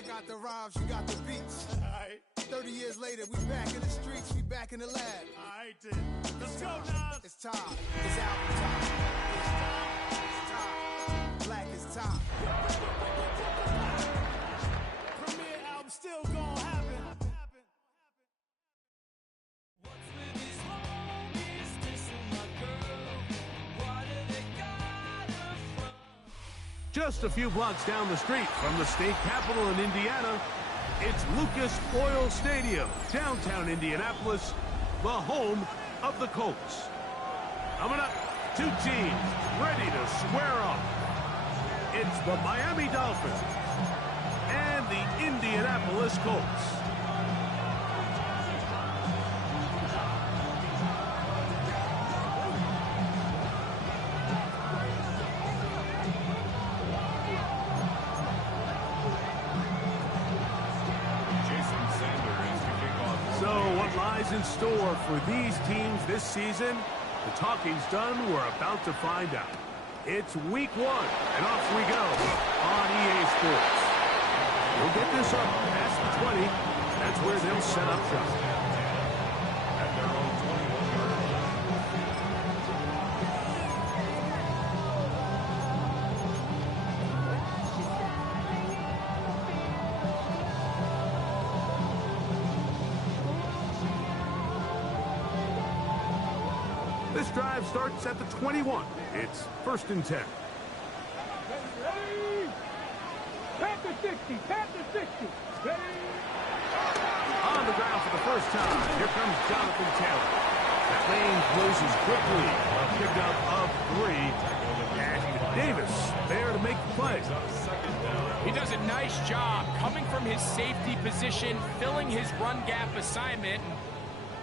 I got the rhymes, you got the beats. All right. 30 years later, we back in the streets, we back in the lab. All right, then. Let's go, Nas. It's time. It's album time. It's time. Black is time. Premiere album still gonna happen. Just a few blocks down the street from the state capitol in Indiana, it's Lucas Oil Stadium, downtown Indianapolis, the home of the Colts. Coming up, two teams ready to square off. It's the Miami Dolphins and the Indianapolis Colts. In store for these teams this season? The talking's done. We're about to find out. It's week 1, and off we go on EA Sports. We'll get this up past the 20. That's where they'll set up shop. At their own 21. This drive starts at the 21. It's 1st and 10. Ready? Tap to 60. Tap to 60. Ready? On the ground for the first time. Here comes Jonathan Taylor. That lane closes quickly. A pickup of 3. And Davis there to make the play. He does a nice job coming from his safety position, filling his run gap assignment, and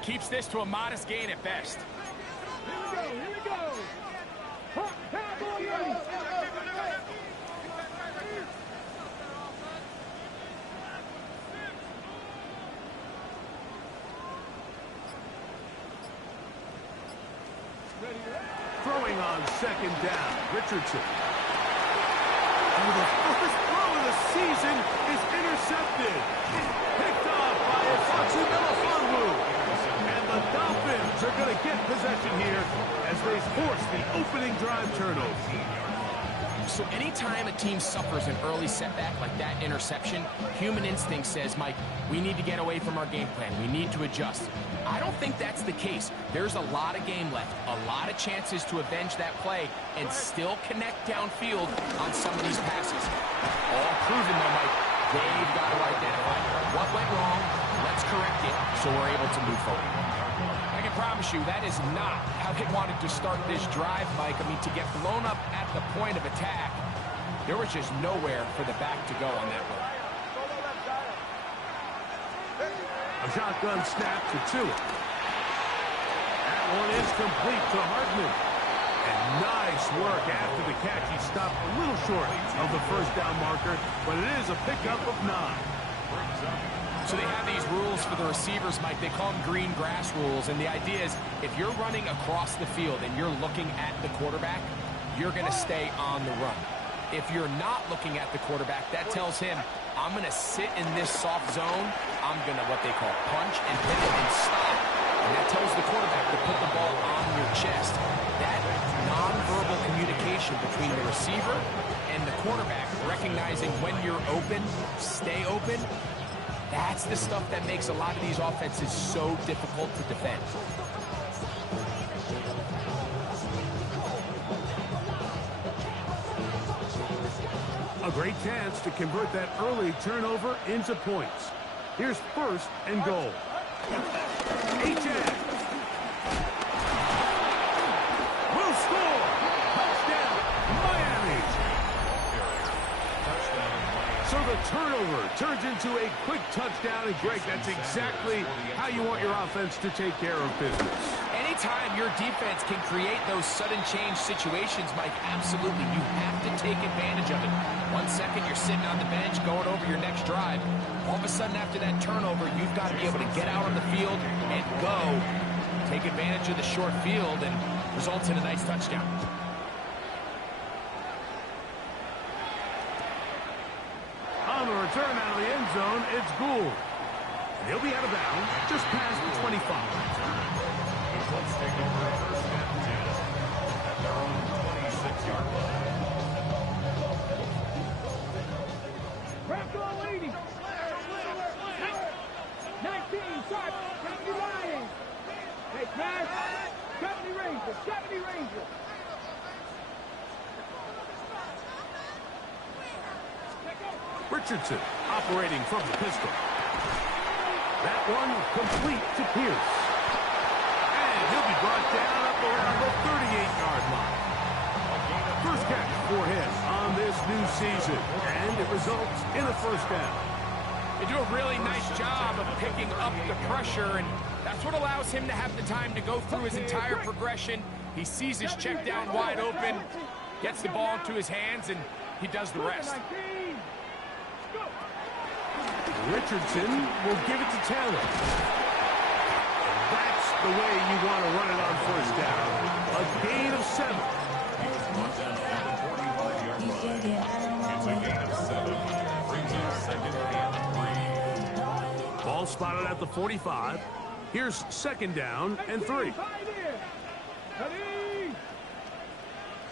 keeps this to a modest gain at best. Here we go. Cowboy ready. Throwing on 2nd down, Richardson. And the first throw of the season is intercepted. Picked off by Foxy Melifonwu. And the Dolphins are going to get possession here as they force the opening drive turnover. So anytime a team suffers an early setback like that interception, human instinct says, Mike, we need to get away from our game plan. We need to adjust. I don't think that's the case. There's a lot of game left, a lot of chances to avenge that play and still connect downfield on some of these passes. All proven though, Mike, they've got to identify what went wrong, let's correct it so we're able to move forward. I can promise you that is not how they wanted to start this drive, Mike. I mean, to get blown up at the point of attack, there was just nowhere for the back to go on that one. A shotgun snap to Tua. That one is complete to Hartman. And nice work after the catch. He stopped a little short of the first down marker, but it is a pickup of 9. So they have these rules for the receivers, Mike. They call them green grass rules. And the idea is if you're running across the field and you're looking at the quarterback, you're going to stay on the run. If you're not looking at the quarterback, that tells him, I'm going to sit in this soft zone. I'm going to, what they call, punch and pivot and stop. And that tells the quarterback to put the ball on your chest. That nonverbal communication between the receiver and the quarterback, recognizing when you're open, stay open, that's the stuff that makes a lot of these offenses so difficult to defend. A great chance to convert that early turnover into points. Here's 1st and goal. H.A. will score. Touchdown, Miami. So the turnover turns into a quick touchdown. And Greg, that's exactly how you want your offense to take care of business. Anytime your defense can create those sudden change situations, Mike, absolutely, you have to take advantage of it. 1 second, you're sitting on the bench going over your next drive. All of a sudden, after that turnover, you've got to be able to get out on the field and go. Take advantage of the short field and results in a nice touchdown. On the return out of the end zone. It's Gould. And he'll be out of bounds just past the 25. The Colts take over a first and 10 at their own 26-yard line. Crack all 80. 19, sharp. 70 Lions. Hey, pass. 70 Rangers. 70 Rangers. Richardson operating from the pistol. That one complete to Pierce. And he'll be brought down up around the 38-yard line. First catch for him on this new season. And it results in a first down. They do a really nice job of picking up the pressure, and that's what allows him to have the time to go through his entire progression. He sees his check down wide open, gets the ball into his hands, and he does the rest. Richardson will give it to Taylor. And that's the way you want to run it on first down. A gain of 7. He was brought down at the 45-yard line. It's a gain of 7. Brings up second and 3. Ball spotted at the 45. Here's second down and 3. 60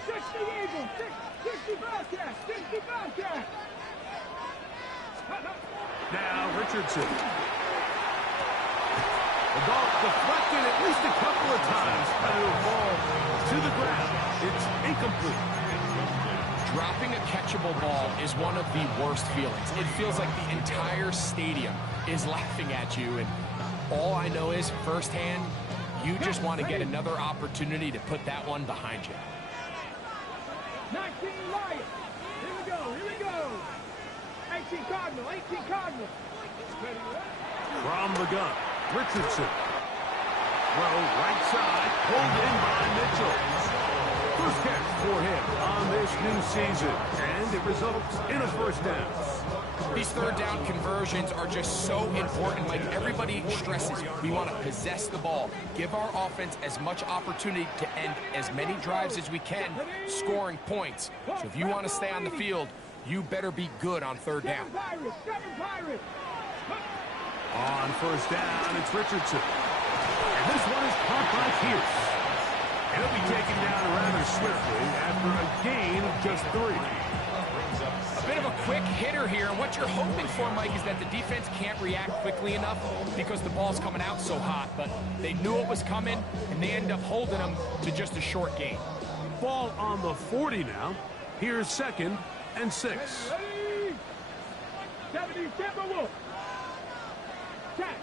Eagles. 60 Bobcats. 60 Bobcats. Now Richardson. The ball deflected at least a couple of times. And it'll fall to the ground. It's incomplete. Dropping a catchable ball is one of the worst feelings. It feels like the entire stadium is laughing at you, and all I know is firsthand, you just want to get another opportunity to put that one behind you. 19 Lions. Here we go. Here we go. 18 Cardinal. 18 Cardinal. From the gun, Richardson. Throw right side, pulled in by Mitchell. First catch for him on this new season, and it results in a first down. These third down conversions are just so important. Like everybody stresses, we want to possess the ball, give our offense as much opportunity to end as many drives as we can, scoring points. So if you want to stay on the field, you better be good on third down. On first down, it's Richardson. And this one is caught by Pierce. He'll be taken down rather swiftly after a gain of just 3. A bit of a quick hitter here. What you're hoping for, Mike, is that the defense can't react quickly enough because the ball's coming out so hot. But they knew it was coming, and they end up holding them to just a short gain. Ball on the 40 now. Here's second and 6. 70 Timberwolves. Check.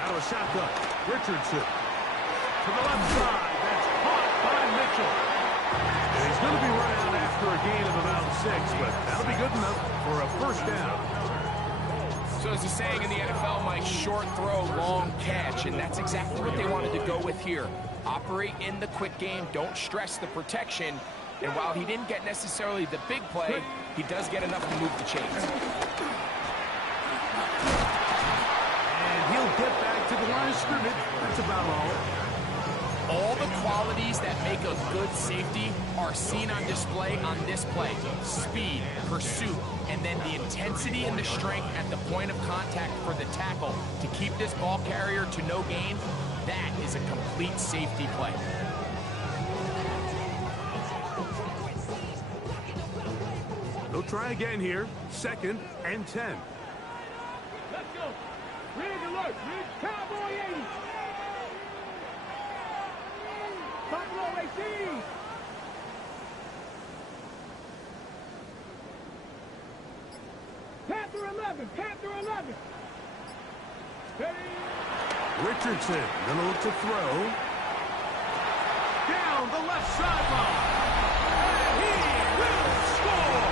Out of a shotgun, Richardson. To the left side, that's caught by Mitchell. And he's going to be run out after a gain of about 6, but that'll be good enough for a first down. So as the saying in the NFL, Mike, short throw, long catch, and that's exactly what they wanted to go with here. Operate in the quick game, don't stress the protection, and while he didn't get necessarily the big play, he does get enough to move the chains. And he'll get back to the line of scrimmage. That's about all. All the qualities that make a good safety are seen on display on this play. Speed, pursuit, and then the intensity and the strength at the point of contact for the tackle to keep this ball carrier to no gain. That is a complete safety play. They'll try again here. Second and 10. Let's go. Rig alert. Rig Cowboy 80. Buffalo 18. Panther 11. Panther 11. Hey. Richardson gonna look to throw. Down the left sideline. And he will score.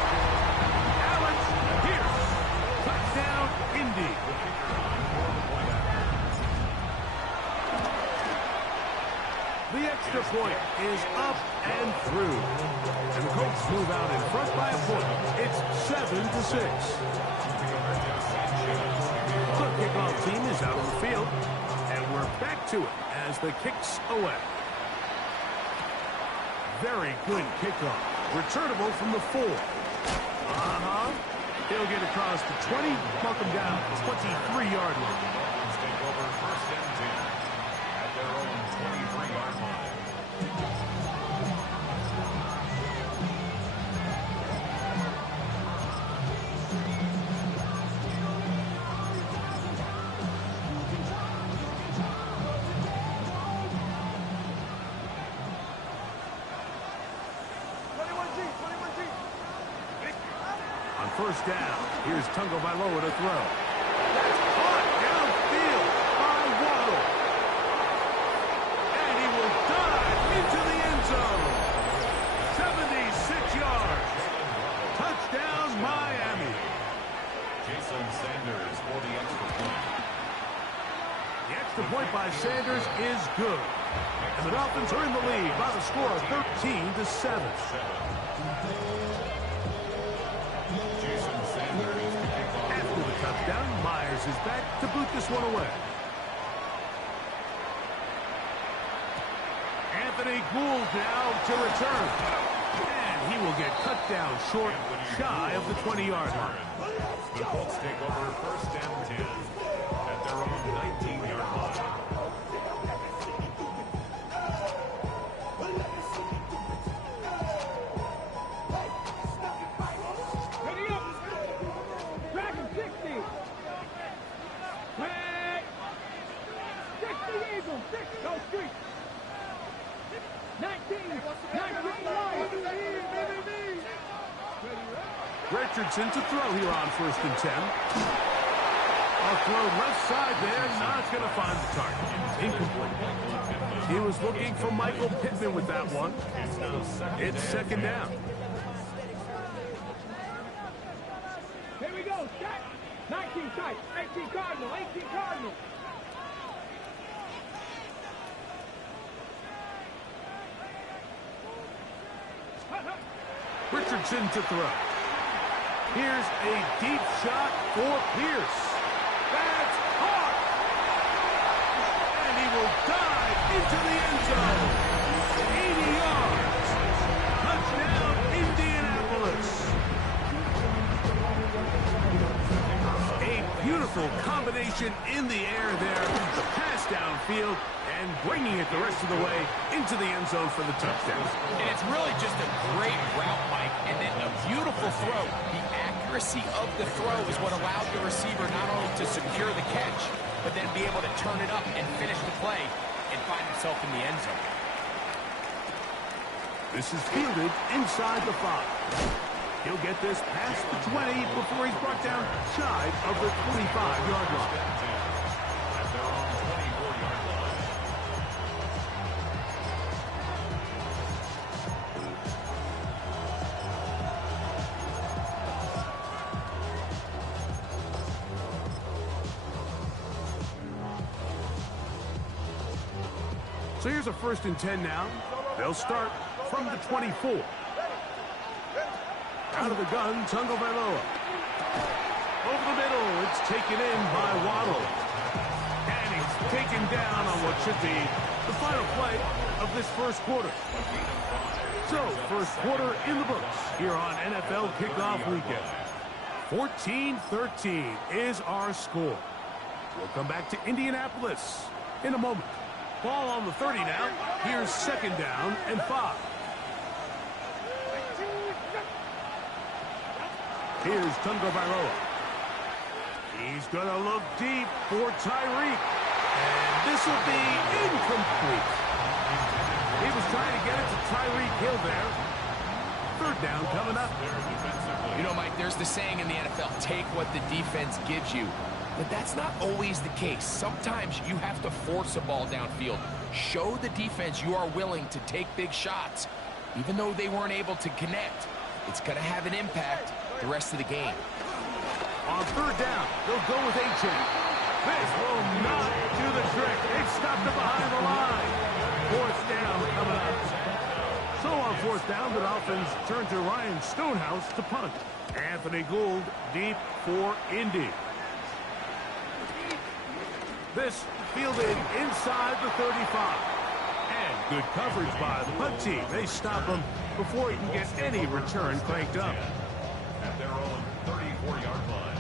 Alex Pierce. Touchdown, Indy. The extra point is up and through. And the Colts move out in front by a point. It's 7-6. The kickoff team is out on the field. And we're back to it as the kick's away. very good kickoff. Returnable from the 4. He'll get across the 20, mark him down, 23-yard line. Dolphins take over first and 10 at their own 23-yard line. First down. Here's Tungo Bailoa to throw. That's caught downfield by Waddle. And he will dive into the end zone. 76 yards. Touchdown, Miami. Jason Sanders for the extra point. The extra point by Sanders is good. And the Dolphins are in the lead by the score of 13-7. After the touchdown, Myers is back to boot this one away. Anthony Gould now to return. And he will get cut down short, shy of the 20-yard line. The Colts take over first and 10 at their own 19-yard line. Richardson to throw here on first and 10. I'll throw left side there. Now it's going to find the target. Incomplete. He was looking for Michael Pittman with that one. It's second down. Here we go. Set. 19 tight. 18 Cardinal. 18 Cardinal. Richardson to throw. Here's a deep shot for Pierce. That's caught. And he will dive into the end zone. 80 yards. Touchdown, Indianapolis. A beautiful combination in the air there. The pass downfield and bringing it the rest of the way into the end zone for the touchdown. And it's really just a great route, Mike, and then a beautiful throw. The accuracy of the throw is what allowed the receiver not only to secure the catch, but then be able to turn it up and finish the play and find himself in the end zone. This is fielded inside the 5. He'll get this past the 20 before he's brought down shy of the 25-yard line. At their own 24-yard line. So here's a first and 10 now. They'll start from the 24. Out of the gun, Tungo Bailoa. Over the middle, it's taken in by Waddle. And he's taken down on what should be the final play of this first quarter. So, first quarter in the books here on NFL Kickoff Weekend. 14-13 is our score. We'll come back to Indianapolis in a moment. Ball on the 30 now. Here's second down and 5. Here's Tungo Bailoa. He's going to look deep for Tyreek. And this will be incomplete. He was trying to get it to Tyreek Hill there. Third down coming up. You know, Mike, there's the saying in the NFL, take what the defense gives you. But that's not always the case. Sometimes you have to force a ball downfield. Show the defense you are willing to take big shots. Even though they weren't able to connect, it's going to have an impact the rest of the game. On third down, they'll go with A-Chain. This will not do the trick. They've stopped it behind the line. Fourth down coming up. So on fourth down, the Dolphins turn to Ryan Stonehouse to punt. Anthony Gould deep for Indy. This fielded inside the 35. And Good coverage by the punt team. They stop him before he can get any return cranked up. At their own 34-yard line.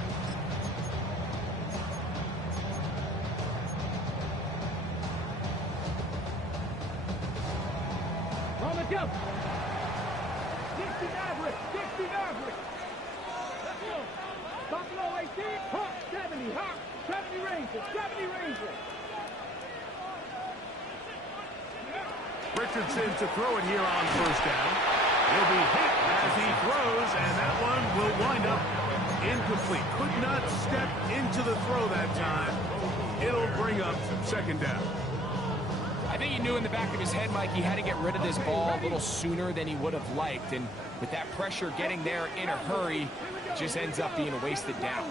On the jump. 60 average. 60 average. Buffalo 18. Hawk 70. Hawk 70 Rangers. 70 Rangers. Richardson to throw it here on first down. He'll be hit as he throws, and that one will wind up incomplete. Could not step into the throw that time. It'll bring up second down. I think he knew in the back of his head, Mike, he had to get rid of this ball a little sooner than he would have liked. And with that pressure getting there in a hurry, just ends up being a wasted down.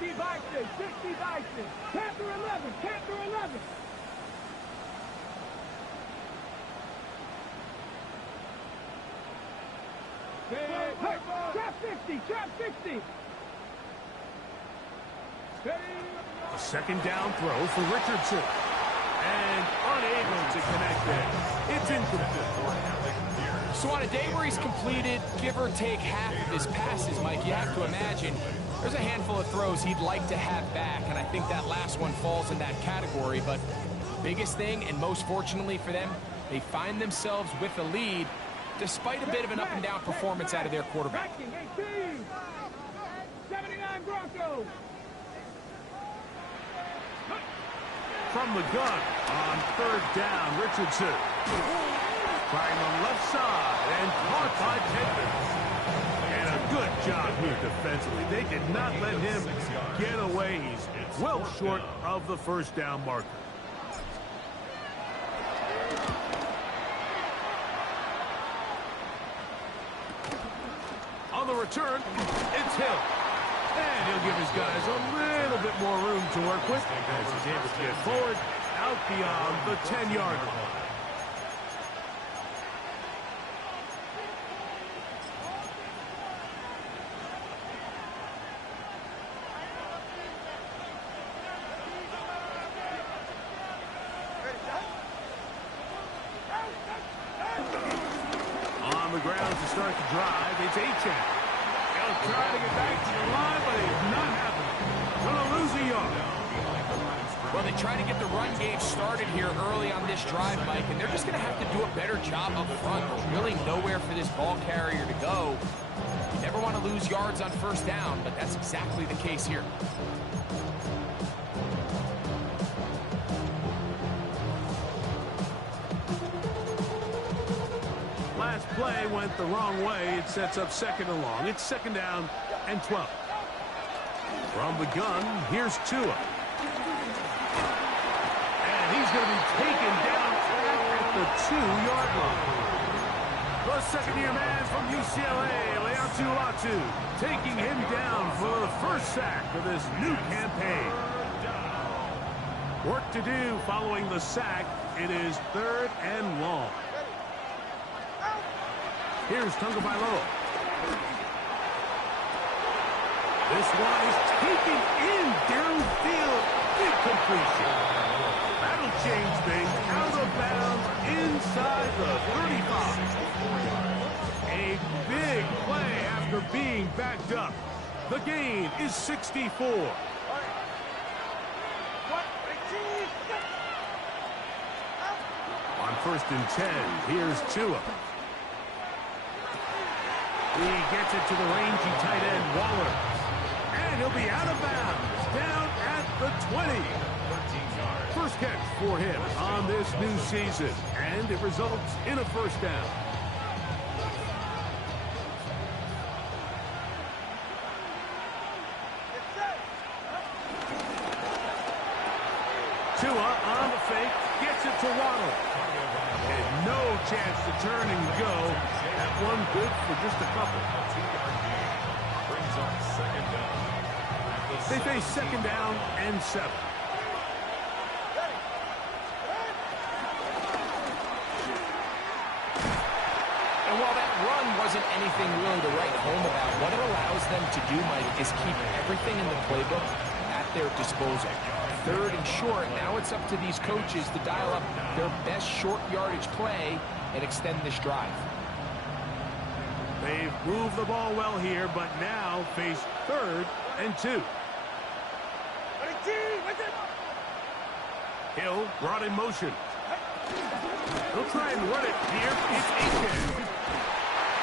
60 Bison. 60 Bison. Panther 11. Panther 11. Trap 50, trap 50. A second down throw for Richardson. And unable to connect there. It's incomplete. So on a day where he's completed, give or take half of his passes, Mike, you have to imagine there's a handful of throws he'd like to have back, and I think that last one falls in that category. But biggest thing, and most fortunately for them, they find themselves with a lead despite a bit of an up-and-down performance out of their quarterback. 18. 79 Broncos. From the gun on third down, Richardson. Trying on the left side and caught by Pittman. And a good job here defensively. They did not let him get away. He's well short of the first down marker. On the return, it's Hill. And he'll give his guys a little bit more room to work with as he's able to get forward out beyond the 10-yard line. On the ground to start the drive, it's Achane. He'll try to get back to the line, but it's not happening. Gonna lose a yard. Well, they try to get the run game started here early on this drive, Mike, and they're just going to have to do a better job up front. There's really nowhere for this ball carrier to go. You never want to lose yards on first down, but that's exactly the case here. Last play went the wrong way. It sets up second and long. It's second down and 12. From the gun, here's Tua. And he's going to be taken down at the 2-yard line. The second-year man from UCLA, Leontu Latu, taking him down for the first sack of this new campaign. Work to do following the sack. It is third and long. Here's Tagovailoa. This one is taken in downfield. Big completion. That'll change things. Out of bounds inside the 35. A big play after being backed up. The gain is 64. On first and 10, here's Tua. He gets it to the rangy tight end, Waller. And he'll be out of bounds, down at the 20. First catch for him on this new season, and it results in a first down. Tua on the fake, gets it to Waddle. And no chance to turn and go. That one good for just a couple. Brings up second down. They face second down and 7. And while that run wasn't anything really to write home about, what it allows them to do, Mike, is keep everything in the playbook at their disposal. 3rd and short. Now it's up to these coaches to dial up their best short yardage play and extend this drive. They've moved the ball well here, but now face 3rd and 2. Hill brought in motion. He'll try and run it here. It's Aiken.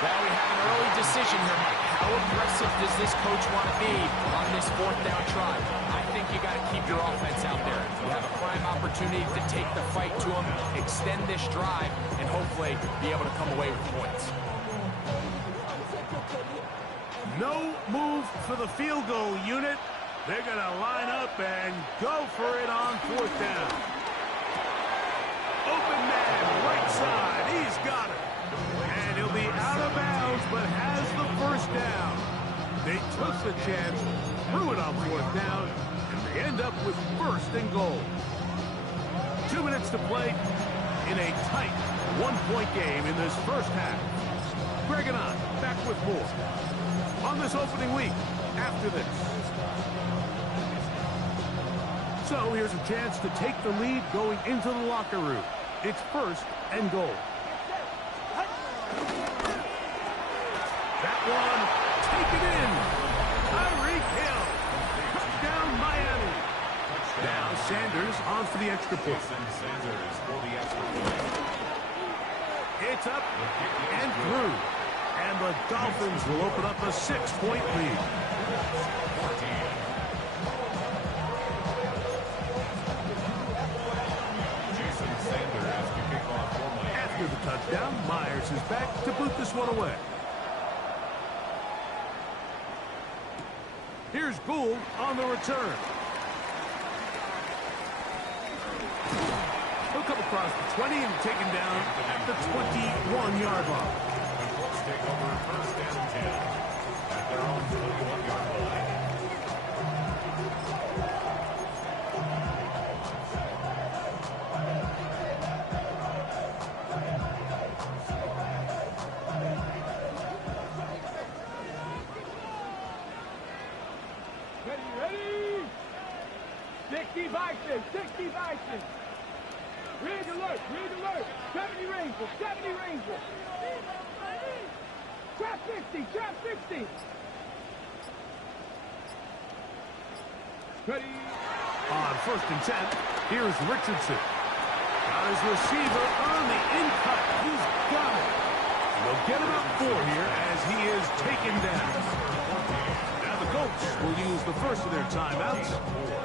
Well, we have an early decision here, Mike. How aggressive does this coach want to be on this 4th down try? I think you got to keep your offense out there. You have a prime opportunity to take the fight to them, extend this drive, and hopefully be able to come away with points. No move for the field goal unit. They're going to line up and go for it on 4th down. Open man, right side. He's got it. And he'll be out of bounds, but has the 1st down. They took the chance, threw it on 4th down, and they end up with 1st and goal. 2 minutes to play in a tight 1-point game in this 1st half. Greg and I back with more on this opening week after this. So here's a chance to take the lead going into the locker room. It's 1st and goal. That one taken in. Tyreek Hill. Touchdown Miami. Now Sanders on for the extra point. It's up and through. And the Dolphins will open up a 6-point lead. After the touchdown, Myers is back to boot this one away. Here's Gould on the return. He'll come across the 20 and taken down at the 21-yard line. The Colts take over 1st and 10 at their own 21-yard line. Ready? 60 Bison, 60 Bison. Rig alert, 70 Ranger, 70 Ranger. Trap 60, trap 60. Ready? On 1st and 10, here's Richardson. Got his receiver on the in-cut. He's got it. They'll get him up 4 here as he is taken down. Now the Colts will use the 1st of their timeouts,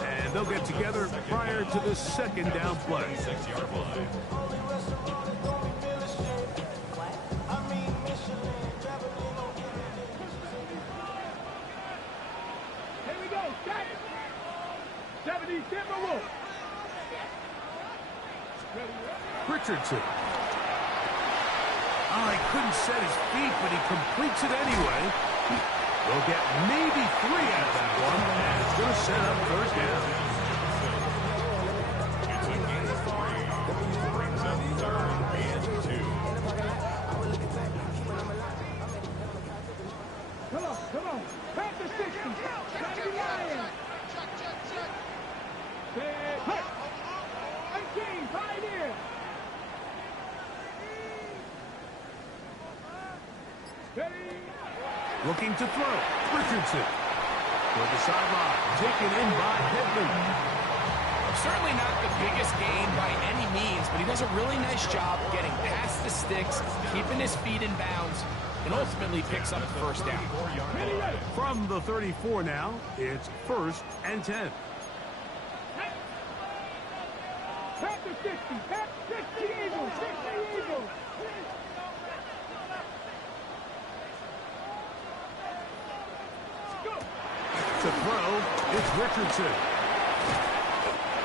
and they'll get together prior to the 2nd down play. 6-yard line. Here we go, set. 70 Timberwolves. Richardson. Oh, he couldn't set his feet, but he completes it anyway. They'll get maybe 3 out of that one, and it's going to set up 3rd down. It's a gain of 3. Brings up 3rd and 2. Come on. Back to 60. 70 Lions. Hut. 19, Pioneer. Ready? Looking to throw. Richardson. For the sideline. Taken in by Hedman. Certainly not the biggest gain by any means, but he does a really nice job getting past the sticks, keeping his feet in bounds, and ultimately picks up the 1st down. From the 34 now, it's 1st and 10. Back to 60. Back 60 Eagles. 60 Eagles. To throw, it's Richardson.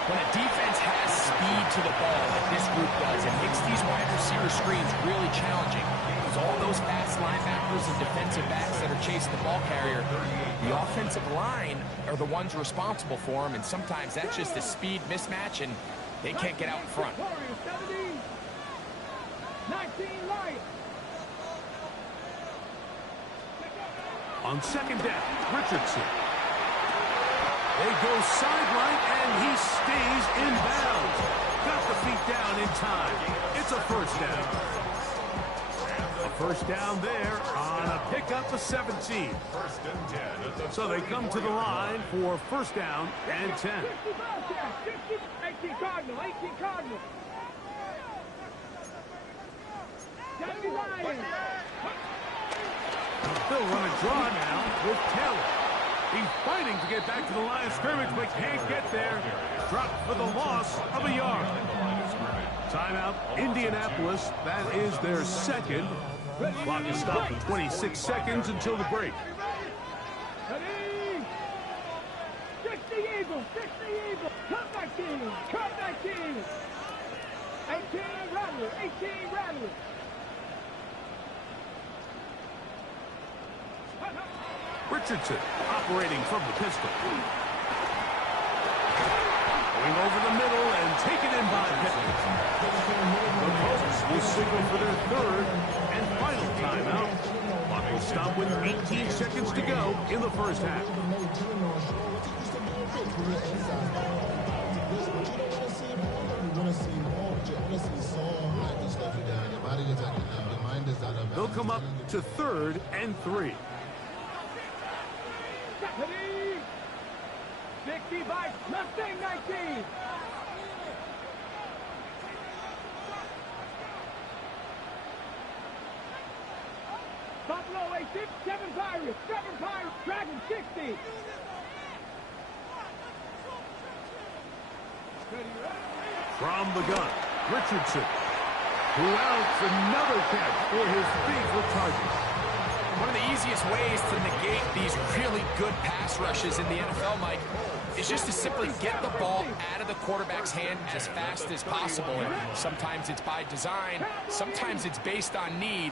When a defense has speed to the ball like this group does, it makes these wide receiver screens really challenging. Because all those fast linebackers and defensive backs that are chasing the ball carrier, the offensive line are the ones responsible for them, and sometimes that's just a speed mismatch, and they can't get out in front. 19 Lions. On 2nd down, Richardson. They go sideline, and he stays in bounds. Got the feet down in time. It's a first down. A first down there on a pickup of 17. So they come to the line for first down and 10. 18 Cardinal, 18 Cardinal. They'll run a draw now with Taylor. He's fighting to get back to the line of scrimmage, but can't get there. Dropped for the loss of a yard. Timeout, Indianapolis. That is their second. Clock is stopped at 26 seconds until the break. 60 Eagles, 60 Eagles. Come back team, come back team. 18 Rattler, 18 Rattler. Richardson operating from the pistol. Going over the middle and taken in by Pittman. The Colts will signal for their third and final timeout. Clock will stop with 18 seconds to go in the first half. They'll come up to third and 3. 65, Mustang 19. Buffalo 86, 7 Pirates, Dragon 60. From the gun, Richardson, who outs another catch for his favorite target. One of the easiest ways to negate these really good pass rushes in the NFL, Mike, is just to simply get the ball out of the quarterback's hand as fast as possible. And sometimes it's by design, sometimes it's based on need.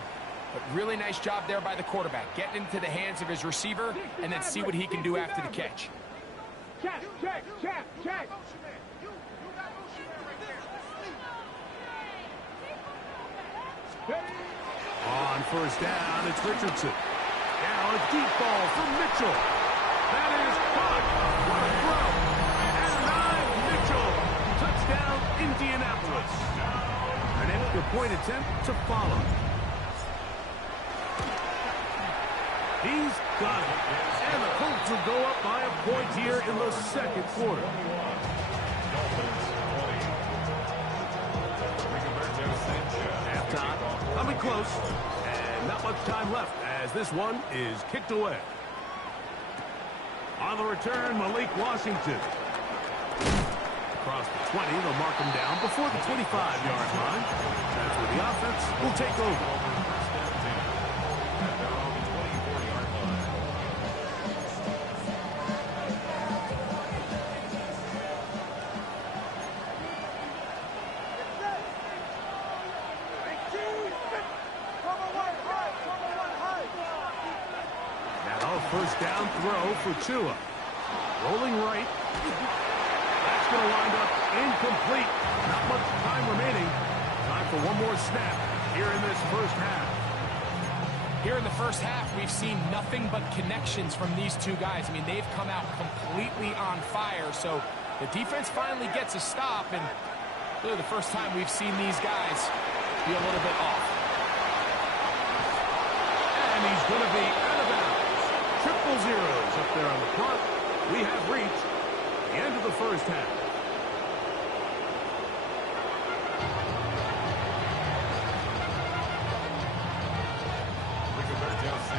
But really nice job there by the quarterback, getting into the hands of his receiver and then see what he can do after the catch. Check. On first down, it's Richardson. Now a deep ball from Mitchell. That is caught. What a throw. And 9, Mitchell. Touchdown, Indianapolis. An extra point attempt to follow. He's got it. And the Colts will go up by a point here in the second quarter. Halftime coming close. And not much time left as this one is kicked away. On the return, Malik Washington. Across the 20, they'll mark him down before the 25-yard line. That's where the offense will take over. First down throw for Tua. Rolling right. That's going to wind up incomplete. Not much time remaining. Time for one more snap here in this first half. Here in the first half, we've seen nothing but connections from these two guys. I mean, they've come out completely on fire. So the defense finally gets a stop, and really the first time we've seen these guys be a little bit off. And he's going to be out of bounds. Triple zeros up there on the clock. We have reached the end of the first half.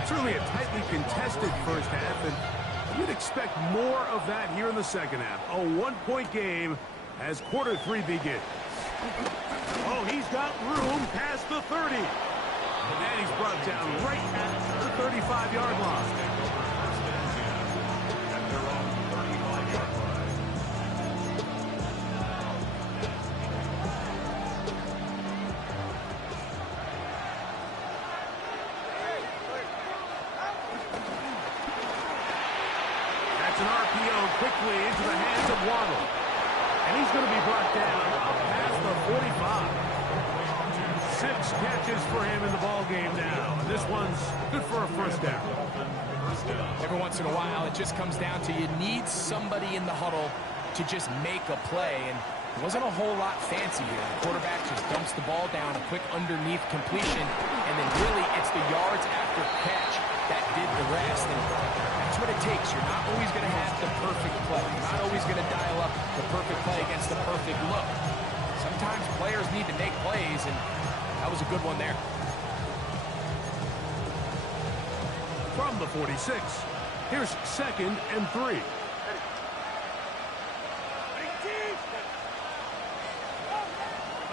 Certainly a tightly contested first half, and you'd expect more of that here in the second half. A one-point game as quarter 3 begins. Oh, he's got room past the 30. And he's brought down right at the 35-yard line. That's an RPO quickly into the hands of Waddle. And he's going to be brought down up past the 45. catches for him in the ball game now. And this one's good for a first down. Every once in a while, it just comes down to you need somebody in the huddle to just make a play. And it wasn't a whole lot fancy here. The quarterback just dumps the ball down, a quick underneath completion, and then really it's the yards after catch that did the rest. And that's what it takes. You're not always going to have the perfect play. You're not always going to dial up the perfect play against the perfect look. Sometimes players need to make plays, and that was a good one there. From the 46, here's 2nd and 3.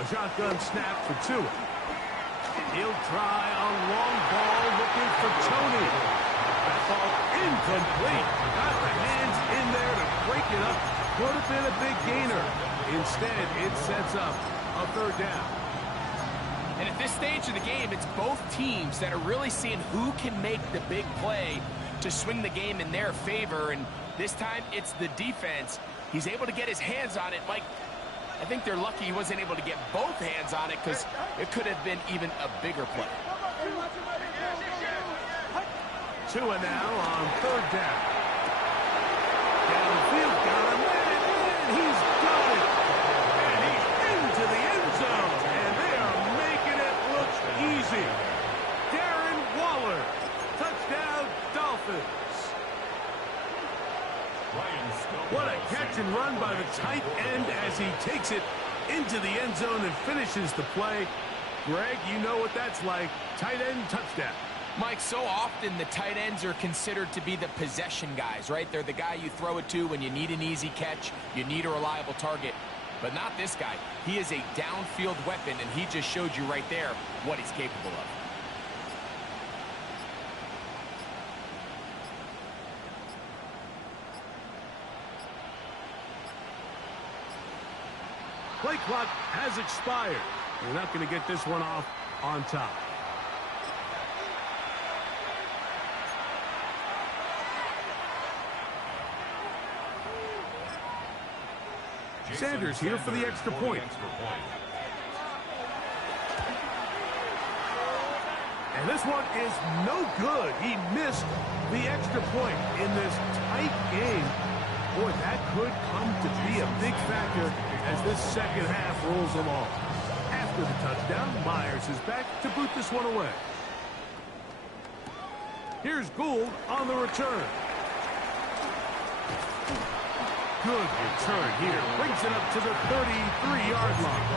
A shotgun snap for Tua. He'll try a long ball looking for Tony. That ball incomplete. Got the hands in there to break it up. Could have been a big gainer. Instead, it sets up a 3rd down. And at this stage of the game, it's both teams that are really seeing who can make the big play to swing the game in their favor. And this time, it's the defense. He's able to get his hands on it. Mike, I think they're lucky he wasn't able to get both hands on it because it could have been even a bigger play. Tua now on 3rd down. Downfield, got a man, and he's got it. And he's into the end zone. And they are making it look easy. Darren Waller, touchdown Dolphins. What a catch and run by the tight end as he takes it into the end zone and finishes the play. Greg, you know what that's like. Tight end touchdown. Mike, so often the tight ends are considered to be the possession guys, right? They're the guy you throw it to when you need an easy catch, you need a reliable target. But not this guy. He is a downfield weapon, and he just showed you right there what he's capable of. Play clock has expired. You're not going to get this one off on top. Sanders here for the extra point. And this one is no good. He missed the extra point in this tight game. Boy, that could come to be a big factor as this second half rolls along. After the touchdown, Myers is back to boot this one away. Here's Gould on the return. Good return here. Brings it up to the 33-yard line.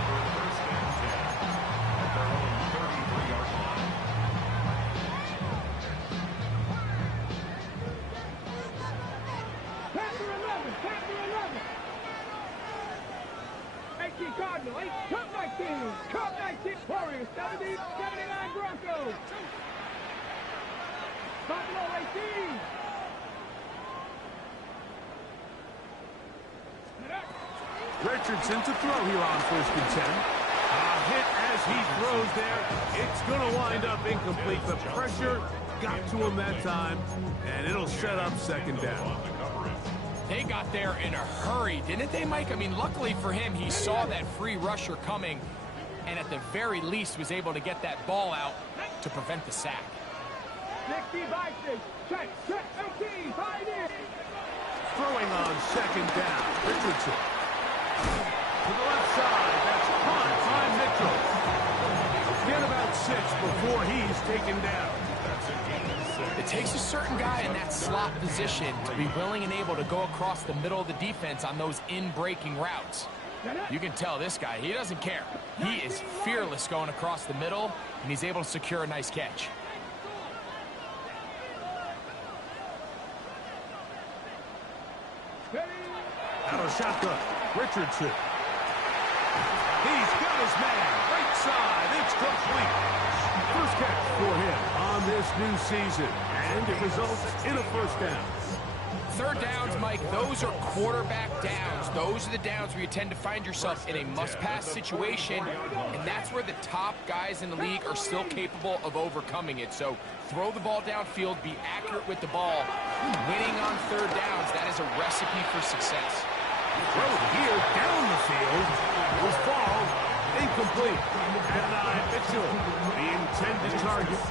Cardinal, 8, Cup 19, Cup 19, Warriors, 70, 79 Broncos. Buffalo 18. Richardson to throw here on 1st and 10. A hit as he throws there. It's going to wind up incomplete. The pressure got to him that time, and it'll set up 2nd down. They got there in a hurry, didn't they, Mike? I mean, luckily for him, he saw that free rusher coming and at the very least was able to get that ball out to prevent the sack. 60 by 6. Check, 18, 5 in. Throwing on 2nd down. Richardson. To the left side. That's caught by Mitchell. Get about 6 before he's taken down. It takes a certain guy in that slot position to be willing and able to go across the middle of the defense on those in-breaking routes. You can tell this guy, he doesn't care. He is fearless going across the middle, and he's able to secure a nice catch. Out of shotgun, Richardson. He's got his man, right side, it's complete. First catch for him on this new season, and it results in a 1st down. 3rd downs, Mike, those are quarterback downs. Those are the downs where you tend to find yourself in a must-pass situation, and that's where the top guys in the league are still capable of overcoming it. So throw the ball downfield, be accurate with the ball. Winning on 3rd downs, that is a recipe for success. Throw here down the field. Will fall Incomplete. And Mitchell, the intended target.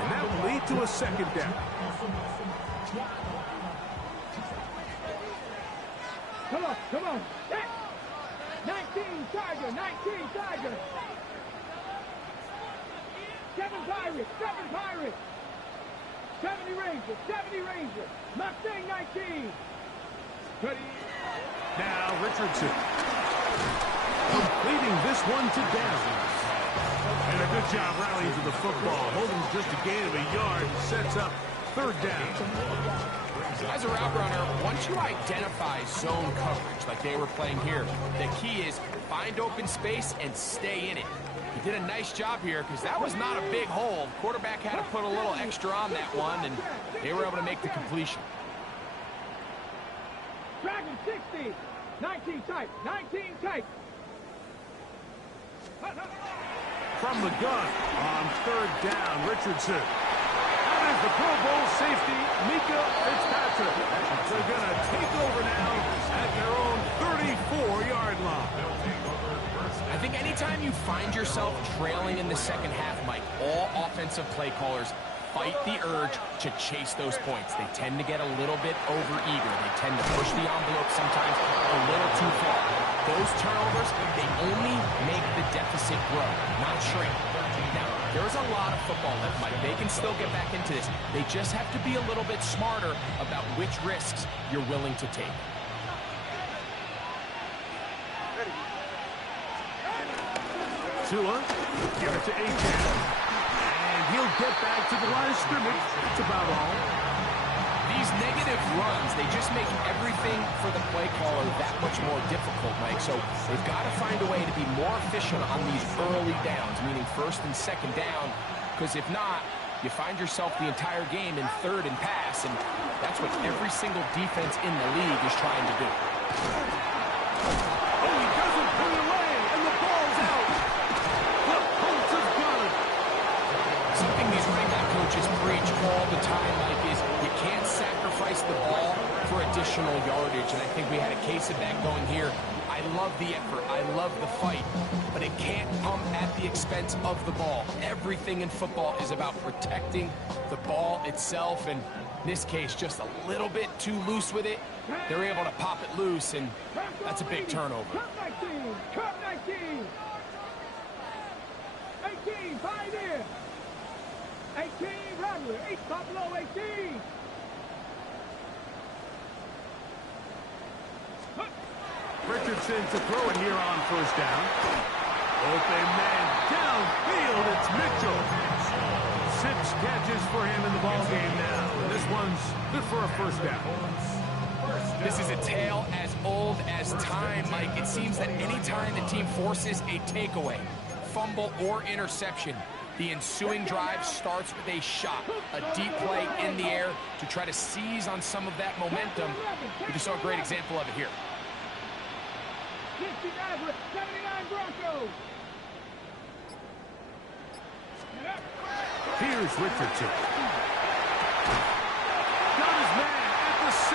And that will lead to a second down. Come on. 19 Tiger, 19 Tiger. 7 Pirates. 70 Rangers. Mustang 19. Now Richardson. Completing this one to down. And a good job rallying to the football. Holding just a gain of a yard. Sets up third down. As a route runner, once you identify zone coverage like they were playing here, the key is find open space and stay in it. He did a nice job here because that was not a big hole. Quarterback had to put a little extra on that one, and they were able to make the completion. Dragon 60. 19 tight. From the gun on third down, Richardson. That is the Pro Bowl safety, Mika Fitzpatrick. They're going to take over now at their own 34-yard line. I think anytime you find yourself trailing in the second half, Mike, all offensive play callers fight the urge to chase those points. They tend to get a little bit over-eager. They tend to push the envelope sometimes a little too far. Those turnovers, they only make the deficit grow, not shrink. Now, there's a lot of football left, Mike. They can still get back into this. They just have to be a little bit smarter about which risks you're willing to take. Tua, give it to A-Chan. And he'll get back to the line of scrimmage. That's about all. These negative runs, they just make everything for the play caller that much more difficult, Mike. So they've got to find a way to be more efficient on these early downs, meaning first and second down, because if not, you find yourself the entire game in third and pass, and that's what every single defense in the league is trying to do. Oh, he doesn't put it away, and the ball's out. The Colts have got it. Something these running back coaches preach all the time, Mike, is you can't sacrifice the ball for additional yardage, and I think we had a case of that going here. I love the effort, I love the fight, but it can't come at the expense of the ball. Everything in football is about protecting the ball itself, and in this case, just a little bit too loose with it. They're able to pop it loose, and that's a big turnover. Cut 19. 18, Pioneer. 18, Rattler. 8, Buffalo, 18. Richardson to throw it here on first down. Open man downfield. It's Mitchell. 6 catches for him in the ball game now. And this one's good for a first down. This is a tale as old as time, Mike. It seems that any time the team forces a takeaway, fumble, or interception, the ensuing drive starts with a shot, a deep play in the air to try to seize on some of that momentum. We just saw a great example of it here. 79 Broncos. Here's Richardson. Got his man at the 6.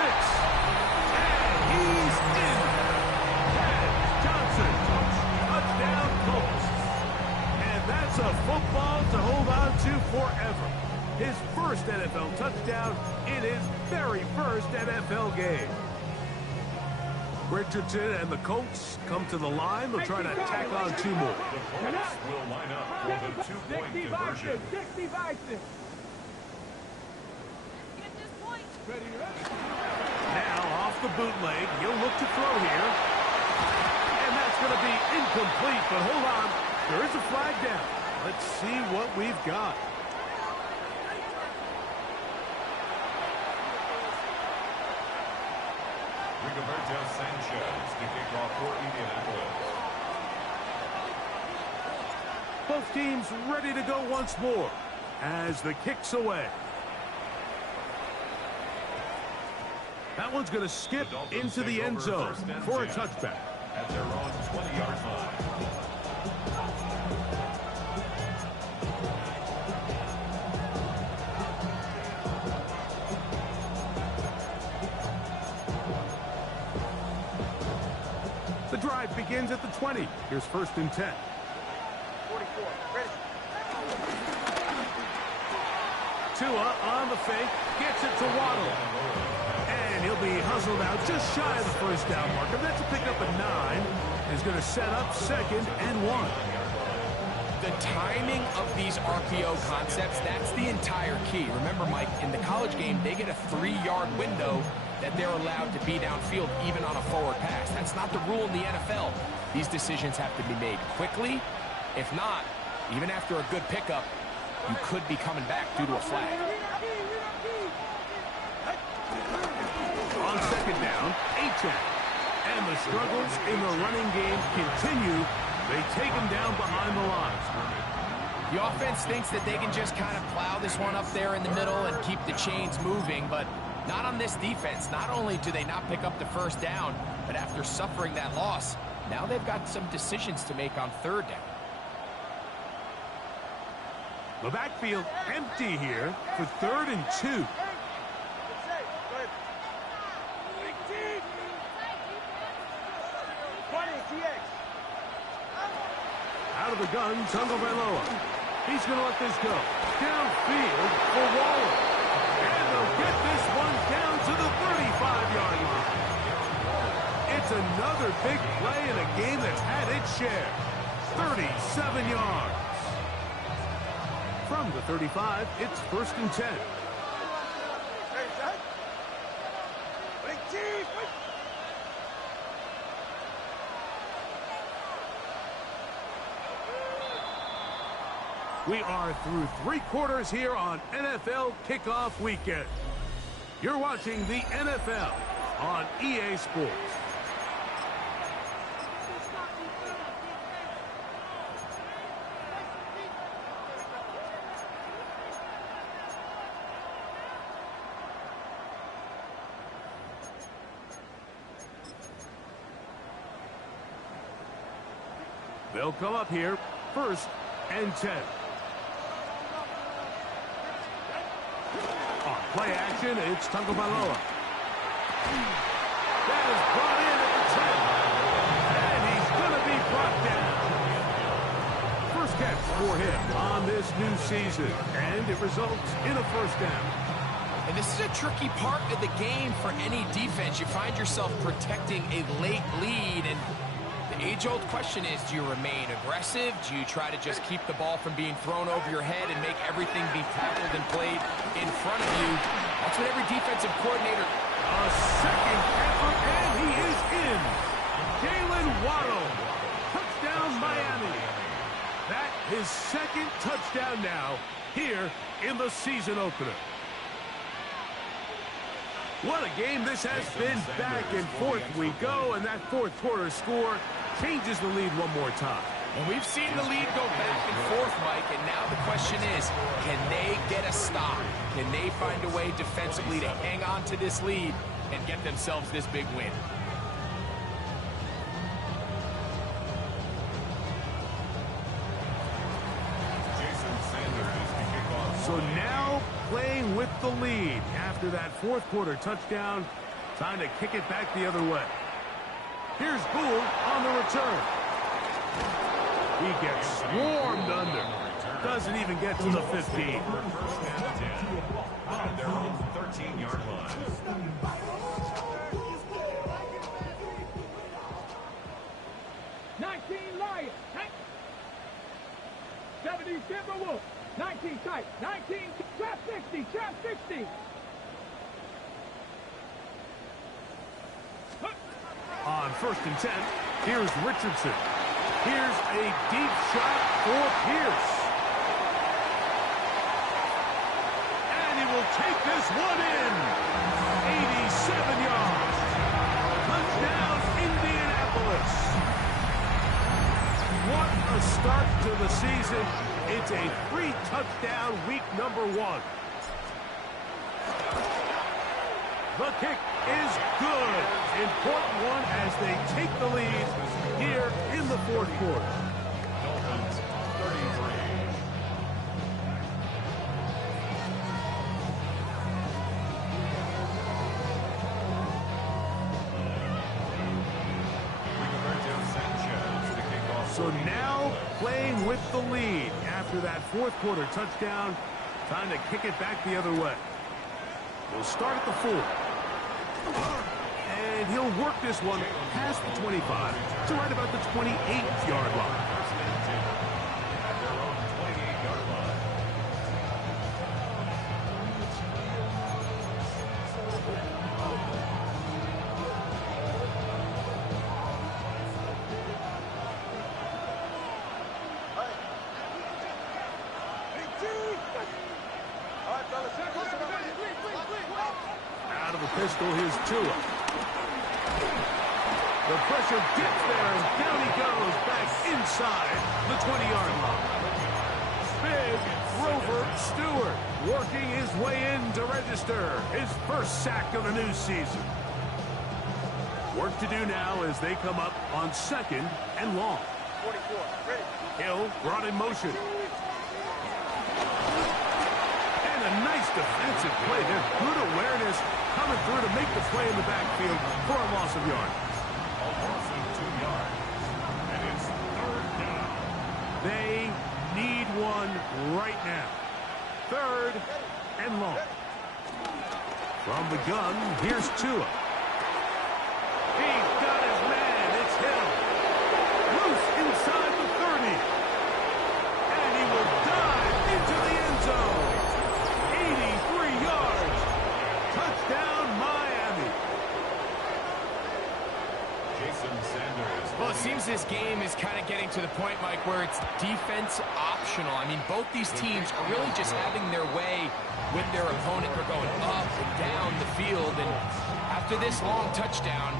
And he's in. Chad Johnson. Touchdown Colts. And that's a football to hold on to forever. His first NFL touchdown in his very first NFL game. Richardson and the Colts come to the line. They'll try to tack on 2 more. The Colts will line up for the 2-point conversion. 60 Bison. Now off the bootleg. He'll look to throw here. And that's going to be incomplete. But hold on. There is a flag down. Let's see what we've got. Rigoberto Sanchez to kick off for Indianapolis. Both teams ready to go once more as the kick's away. That one's going to skip into the end zone for a touchback. At their own 20-yard line. The drive drive begins at the 20. Here's 1st and 10. 44. Ready. Tua on the fake, gets it to Waddle. And he'll be hustled out just shy of the 1st down marker. That's a pickup at 9. Is going to set up 2nd and 1. The timing of these RPO concepts, that's the entire key. Remember, Mike, in the college game, they get a 3-yard window that they're allowed to be downfield even on a forward pass. That's not the rule in the NFL. These decisions have to be made quickly. If not, even after a good pickup, you could be coming back due to a flag. On 2nd down, A-check. And the struggles in the running game continue. They take him down behind the lines. The offense thinks that they can just kind of plow this one up there in the middle and keep the chains moving, but not on this defense. Not only do they not pick up the 1st down, but after suffering that loss, now they've got some decisions to make on 3rd down. The backfield empty here for 3rd and 2. Out of the gun, Tagovailoa. He's going to let this go. Downfield for Waller. And they'll get this one down to the 35-yard line. It's another big play in a game that's had its share. 37 yards. From the 35, it's 1st and 10. We are through 3 quarters here on NFL Kickoff Weekend. You're watching the NFL on EA Sports. They'll come up here, 1st and 10. On play action, it's Tagovailoa. That is brought in at the 10. And he's going to be brought down. 1st catch for him on this new season. And it results in a 1st down. And this is a tricky part of the game for any defense. You find yourself protecting a late lead, and the age-old question is, do you remain aggressive? Do you try to just keep the ball from being thrown over your head and make everything be tackled and played in front of you? That's what every defensive coordinator... A 2nd effort, and he is in. Jalen Waddle. Touchdown, Miami. That his 2nd touchdown now here in the season opener. What a game this has been. Back and forth we go, and that 4th quarter score changes the lead one more time. And we've seen the lead go back and forth, Mike, and now the question is, can they get a stop? Can they find a way defensively to hang on to this lead and get themselves this big win? So now playing with the lead after that 4th quarter touchdown. Time to kick it back the other way. Here's Gould on the return. He gets swarmed under. Doesn't even get to the 15. On their own 13-yard line. 19 Lions. 70 Timberwolves. 19 tight. 19 trap 60. Trap 60. On 1st and 10, here's Richardson. Here's a deep shot for Pierce. And he will take this one in. 87 yards. Touchdown, Indianapolis. What a start to the season. It's a 3-touchdown week number 1. The kick is good. Important one as they take the lead here in the 4th quarter. Dolphins 33. We convert down So now playing with the lead after that fourth quarter touchdown. Time to kick it back the other way. We'll start at the 4. And he'll work this one past the 25 to right about the 28-yard line. Out of the pistol, here's Tua. The pressure gets there, and down he goes, back inside the 20-yard line. Big Rover Stewart working his way in to register his first sack of the new season. Work to do now as they come up on 2nd and long. 44, ready. Hill brought in motion. And a nice defensive play there. Good awareness coming through to make the play in the backfield for a loss of yards. A loss of 2 yards. And it's 3rd down. They need one right now. 3rd and long. From the gun, here's Tua. He's got his man. It's Hill. Loose inside the 30. And he will dive into the end zone. 83 yards. Touchdown, Miami. Jason Sanders. Well, it seems this game is kind of getting to the point, Mike, where it's defense optional. I mean, both these teams are really just having their way with their opponent. They're going up and down the field. And after this long touchdown,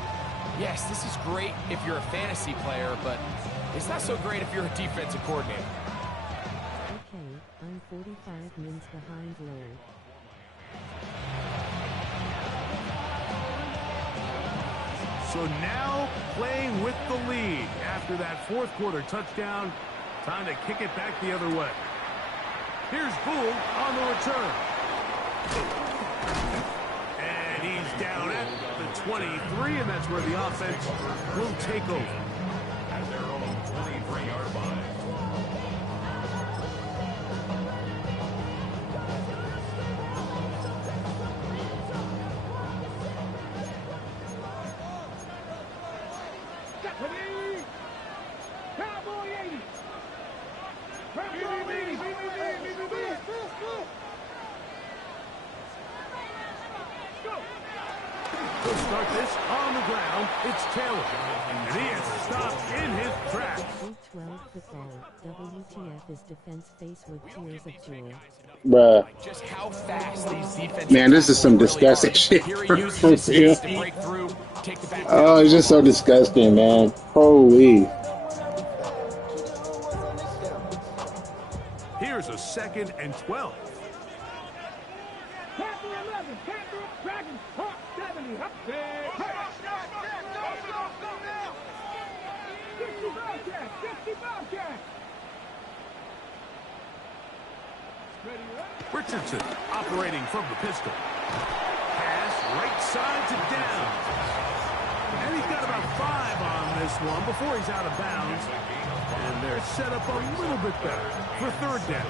yes, this is great if you're a fantasy player, but it's not so great if you're a defensive coordinator. Okay, I'm 45 minutes behind Larry. So now playing with the lead after that fourth quarter touchdown. Time to kick it back the other way. Here's Boole on the return. And he's down at the 23, and that's where the offense will take over. At their own 23-yard line. Cowboy 80. Cowboy 80. Go. To start this on the ground, it's Taylor. And he is stopped in his tracks. Big 12 football. WTF is defense face with tears of joy. Bruh. Just how fast these defenses Man, this is some really disgusting are. shit Here he for uses his speed to real. break through, take the back. Oh, it's just so disgusting, man. Holy. Here's a 2nd and 12. Panther 11. Panther Dragon. Hawk 70. Up there. 60 Bobcat. 60 Bobcat. Ready up. Richardson operating from the pistol. Pass right side to Downs. And he's got about 5 on this one before he's out of bounds. And they're set up a little bit better for 3rd down.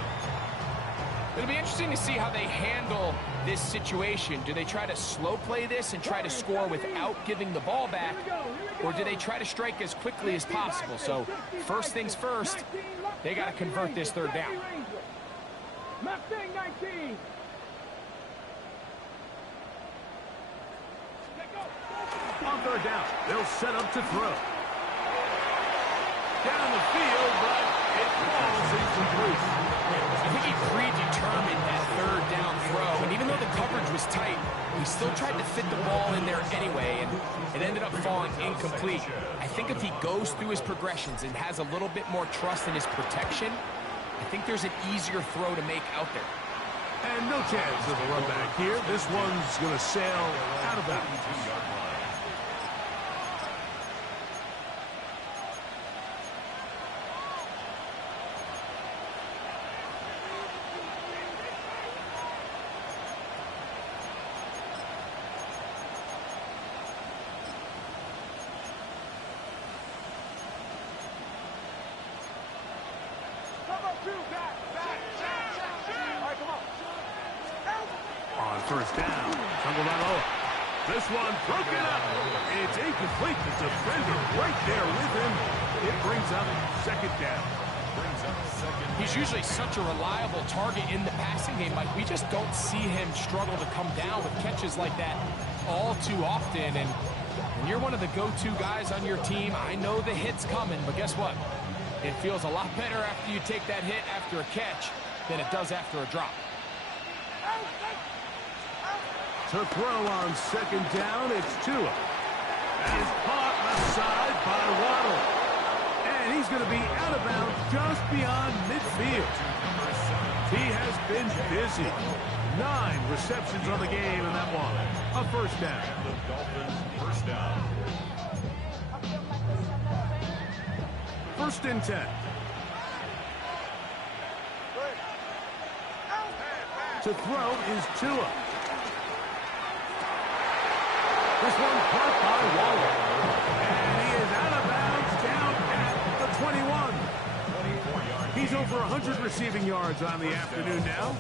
It'll be interesting to see how they handle this situation. Do they try to slow play this and try to score without giving the ball back? Or do they try to strike as quickly as possible? So first things first, they got to convert this 3rd down. Mustang 19. On 3rd down, they'll set up to throw. Down the field, but it falls incomplete. I think he predetermined that 3rd down throw, and even though the coverage was tight, he still tried to fit the ball in there anyway, and it ended up falling incomplete. I think if he goes through his progressions and has a little bit more trust in his protection, I think there's an easier throw to make out there. And no chance of a run back here. This one's going to sail out of bounds. first down. Tagovailoa. This one broken up. It's incomplete. The defender right there with him. It brings up second down. He's usually such a reliable target in the passing game, Mike. We just don't see him struggle to come down with catches like that all too often. And when you're one of the go-to guys on your team, I know the hit's coming, but guess what? It feels a lot better after you take that hit after a catch than it does after a drop. To throw on second down, it's Tua. That is caught left side by Waddle. And he's going to be out of bounds just beyond midfield. He has been busy. 9 receptions on the game in that one. A first down. The Dolphins first down. First and 10. To throw is Tua. This one caught by Waller. And he is out of bounds down at the 21. He's over 100 receiving yards on the afternoon now.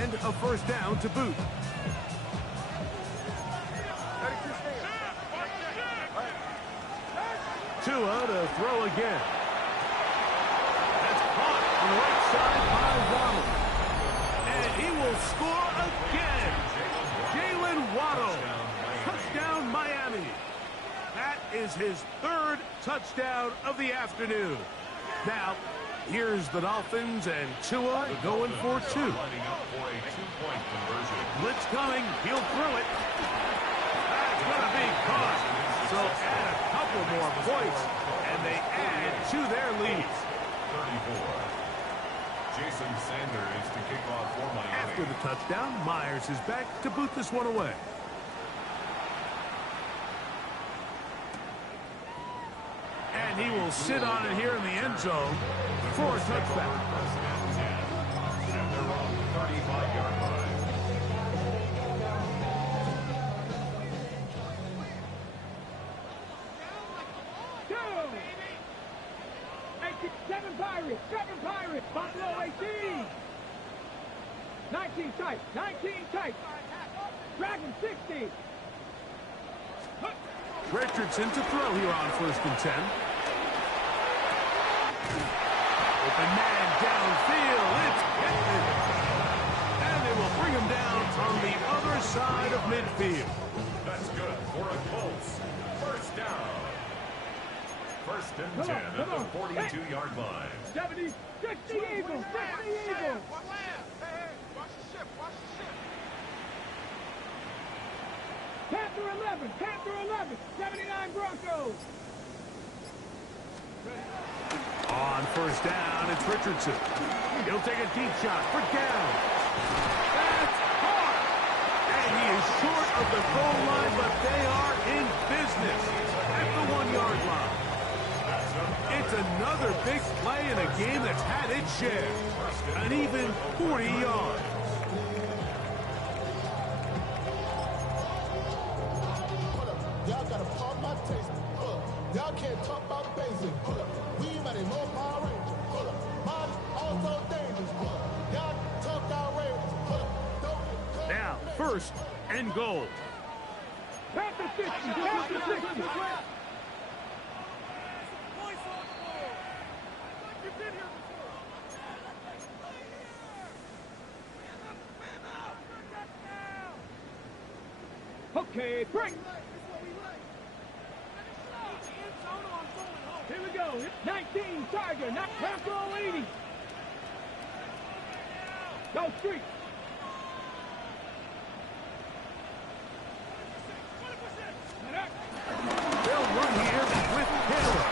And a first down to boot. Tua to throw again. That's caught on the right side by Waddle. And he will score again. Jalen Waddle. Touchdown, Miami. That is his 3rd touchdown of the afternoon. Now, here's the Dolphins and Tua going for 2. Blitz coming. He'll throw it. That's going to be caught. So add a couple more points, and they add to their lead. 34. Jason Sanders to kick off for Miami. After the touchdown, Myers is back to boot this one away. And he will sit on it here in the end zone for a touchback. And they're on the 35-yard line. Go! 7 Pirates, 7 Pirates, Buffalo 18. 19 tight, 19 tight. Dragon 60. Richardson to throw here on first and 10. Open man downfield. It's Pittman. And they will bring him down on the other side of midfield. That's good for a Colts. First down. First and 10 at the 42-yard line. 70, 60 Eagles, 60 Eagles. Panther 11, Panther 11, 79 Broncos. On first down, it's Richardson. He'll take a deep shot for down. That's caught. And he is short of the goal line, but they are in business at the 1-yard line. It's another big play in a game that's had its share. An even 40 yards. Y'all gotta pump my taste. Y'all can't talk about basic. We mighty more Power Rangers. Mine also dangerous. Y'all talk outrageous. Now, first and goal. Panther 60, Panther 60. Okay, break. Here we go. 19 Tiger, not Bronco 80. Go street. They'll run here with Taylor.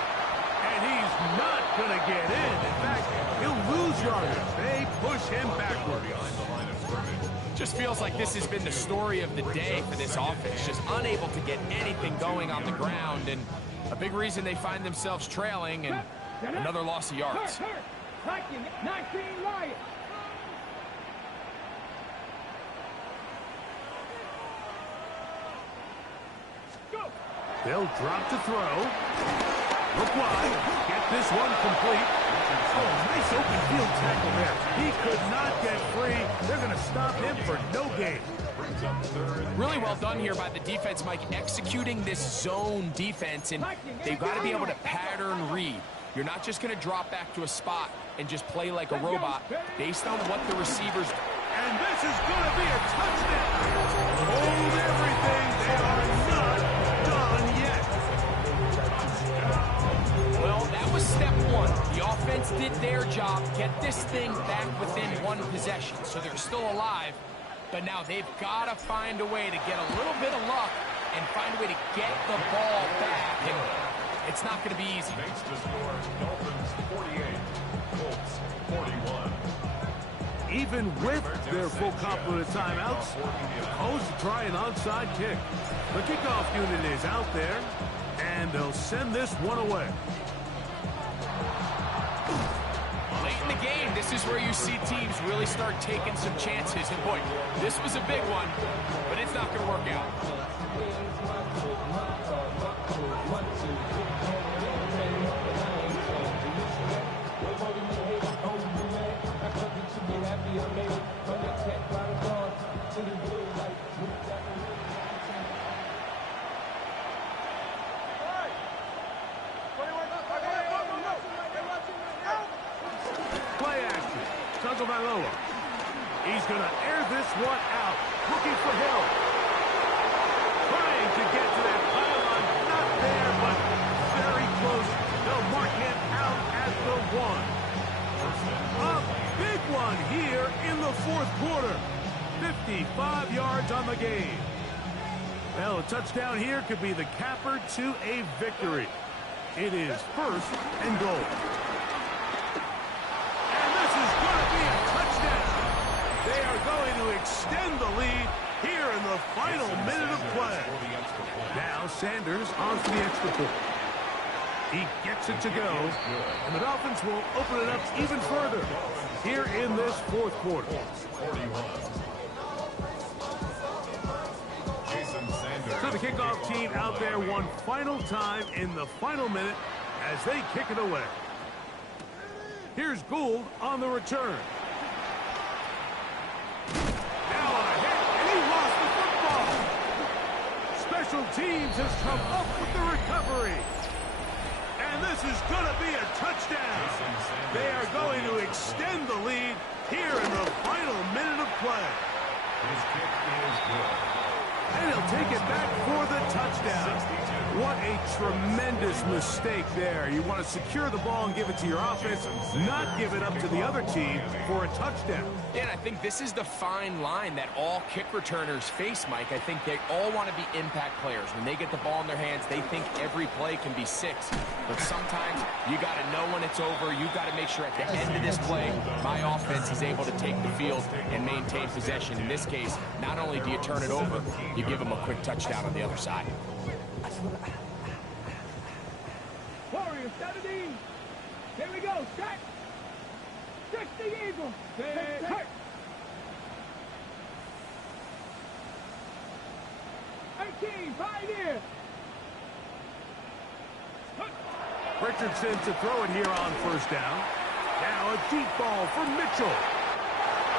And he's not going to get in. In fact, he'll lose yardage. They push him backward. Behind the line of scrimmage. Just feels like this has been the story of the day for this offense. Just unable to get anything going on the ground. And a big reason they find themselves trailing and another loss of yards. 19 Lions. They'll drop to throw. Look wide. Get this one complete. Oh, nice open field tackle there. He could not get free. They're going to stop him for no gain. Really well done here by the defense, Mike, executing this zone defense, and they've got to be able to pattern read. You're not just going to drop back to a spot and just play like a robot based on what the receivers... And this is going to be a touchdown. Hold everything. They are not done yet. Well, that was step one. The offense did their job, get this thing back within one possession. So they're still alive, but now they've got to find a way to get a little bit of luck and find a way to get the ball back. And it's not going to be easy. Makes the score Dolphins 48, Colts 41. Even with their full complement of timeouts, the Colts try an onside kick. The kickoff unit is out there, and they'll send this one away. Late in the game, this is where you see teams really start taking some chances. And boy, this was a big one, but it's not going to work out. Play action. Tagovailoa. He's going to air this one out. Looking for help. Trying to get to that pylon. Not there, but very close. They'll mark him out at the one. A big one here in the fourth quarter. 55 yards on the game. Well, a touchdown here could be the capper to a victory. It is 1st and goal. And this is going to be a touchdown. They are going to extend the lead here in the final minute of play. Now Sanders on for the extra point. He gets it to go, and the Dolphins will open it up even further here in this fourth quarter. So the kickoff team out there one final time in the final minute as they kick it away. Here's Gould on the return. Now a hit, and he lost the football. Special teams has come up with the recovery. And this is going to be a touchdown. They are going to extend the lead here in the final minute of play. His kick is good. And he'll take it back for the touchdown. What a tremendous mistake there. You want to secure the ball and give it to your offense, not give it up to the other team for a touchdown. Yeah, and I think this is the fine line that all kick returners face, Mike. I think they all want to be impact players. When they get the ball in their hands, they think every play can be 6. But sometimes you got to know when it's over. You got to make sure at the end of this play, my offense is able to take the field and maintain possession. In this case, not only do you turn it over, you give them a quick touchdown on the other side. Warriors 17. Here we go. Set. 60 Eagles. Hurt. 18. Pioneer. Richardson to throw it here on first down. Now a deep ball for Mitchell.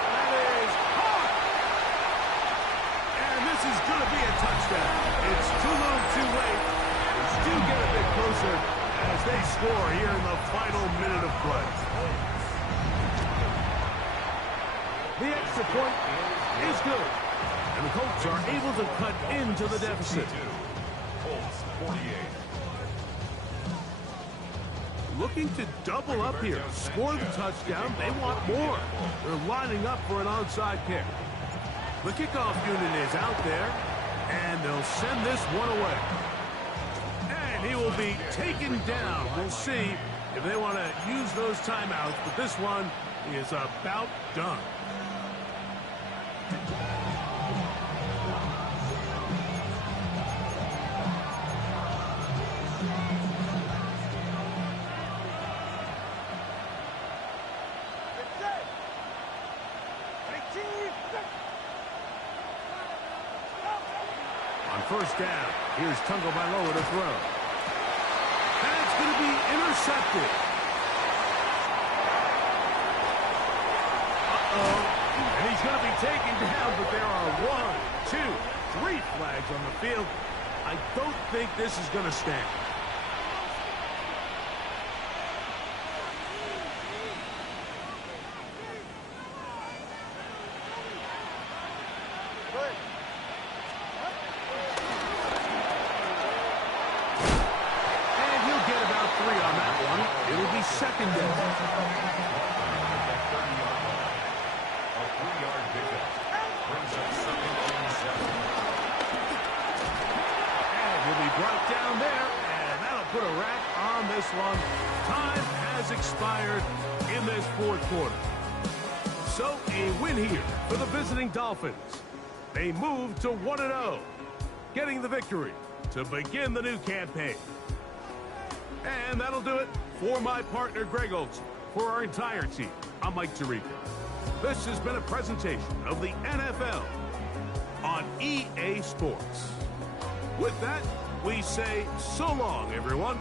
That is caught. And this is going to be a touchdown. It's too little too late. They still get a bit closer as they score here in the final minute of play. The extra point is good. And the Colts are able to cut into the deficit. Colts 48. Looking to double up here. Score the touchdown. They want more. They're lining up for an onside kick. The kickoff unit is out there, and they'll send this one away. And he will be taken down. We'll see if they want to use those timeouts, but this one is about done. First down. Here's Tagovailoa to throw. And it's going to be intercepted. And he going to be taken down, but there are 1, 2, 3 flags on the field. I don't think this is going to stand. And he'll get about 3 on that one. It'll be second down. A 3-yard pickup. Brings up second and 7. And he'll be brought down there, and that'll put a wrap on this one. Time has expired in this fourth quarter. So a win here for the visiting Dolphins. They move to 1-0, getting the victory to begin the new campaign. And that'll do it for my partner, Greg Olson. For our entire team, I'm Mike Tirico. This has been a presentation of the NFL on EA Sports. With that, we say so long, everyone.